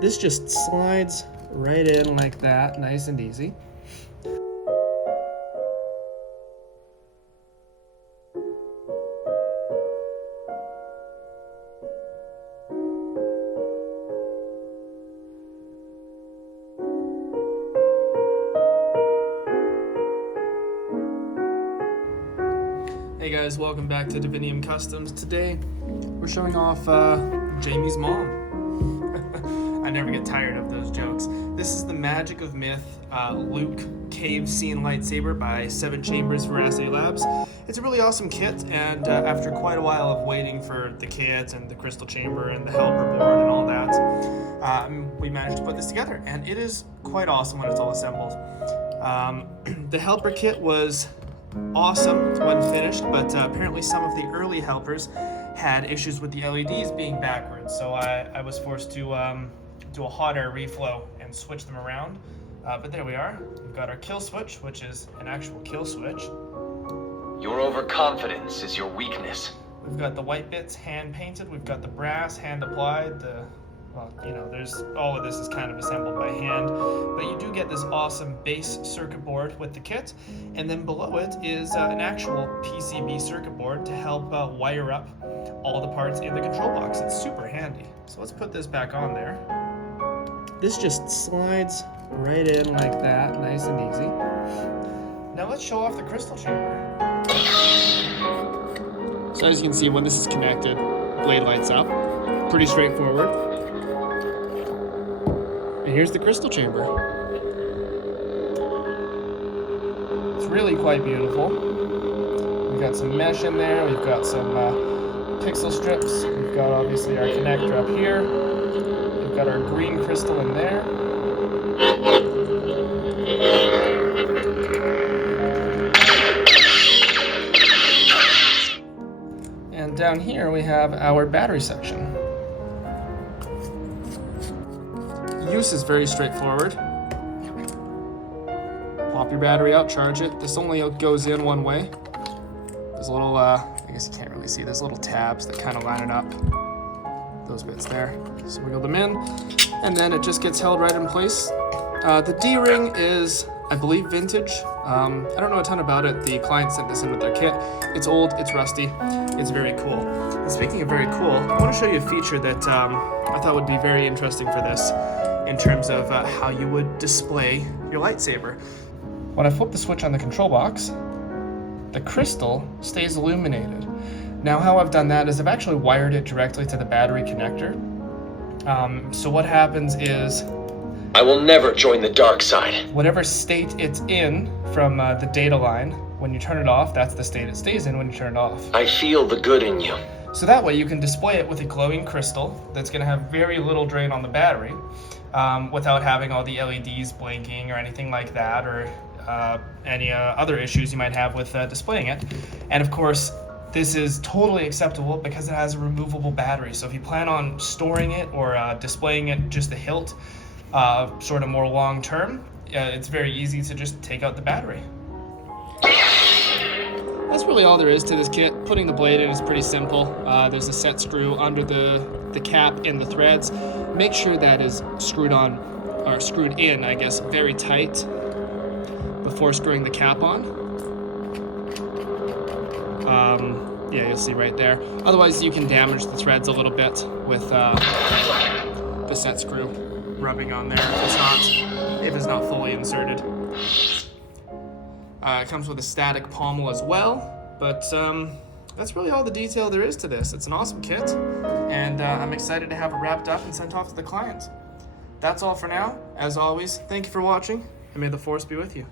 This just slides right in like that, nice and easy. Hey guys, welcome back to Divinium Customs. Today, we're showing off Jamie's mom. I never get tired of those jokes. This is the Magic of Myth Luke Cave Scene Lightsaber by 7 Chambers Veracity Labs. It's a really awesome kit, and after quite a while of waiting for the kit and the crystal chamber and the helper board and all that, we managed to put this together, and it is quite awesome when it's all assembled. The helper kit was awesome when finished, but apparently some of the early helpers had issues with the LEDs being backwards, so I was forced to do a hot air reflow and switch them around. But there we are. We've got our kill switch, which is an actual kill switch. Your overconfidence is your weakness. We've got the white bits hand painted. We've got the brass hand applied. Well, you know, all of this is kind of assembled by hand, but you do get this awesome base circuit board with the kit, and then below it is an actual PCB circuit board to help wire up all the parts in the control box. It's super handy. So let's put this back on there. This just slides right in like that, nice and easy. Now let's show off the crystal chamber. So as you can see, when this is connected, blade lights up. Pretty straightforward. And here's the crystal chamber. It's really quite beautiful. We've got some mesh in there. We've got some pixel strips. We've got obviously our connector up here. We've got our green crystal in there. And down here we have our battery section. Use is very straightforward. Pop your battery out, charge it. This only goes in one way. There's a little, I guess you can't really see, there's little tabs that kind of line it up. Those bits there. So wiggle them in, and then it just gets held right in place. The D-ring is, I believe, vintage. I don't know a ton about it. The client sent this in with their kit. It's old, it's rusty, it's very cool. And speaking of very cool, I want to show you a feature that I thought would be very interesting for this in terms of how you would display your lightsaber. When I flip the switch on the control box, the crystal stays illuminated. Now how I've done that is I've actually wired it directly to the battery connector. So what happens is, I will never join the dark side. Whatever state it's in from the data line, when you turn it off, that's the state it stays in when you turn it off. I feel the good in you. So that way you can display it with a glowing crystal that's going to have very little drain on the battery without having all the LEDs blinking or anything like that, or any other issues you might have with displaying it. And of course, this is totally acceptable because it has a removable battery. So if you plan on storing it or displaying it just the hilt, sort of more long term, it's very easy to just take out the battery. That's really all there is to this kit. Putting the blade in is pretty simple. There's a set screw under the cap in the threads. Make sure that is screwed on, or screwed in, I guess, very tight before screwing the cap on. Yeah, you'll see right there. Otherwise, you can damage the threads a little bit with the set screw rubbing on there if it's not fully inserted. It comes with a static pommel as well, but that's really all the detail there is to this. It's an awesome kit, and I'm excited to have it wrapped up and sent off to the client. That's all for now. As always, thank you for watching, and may the Force be with you.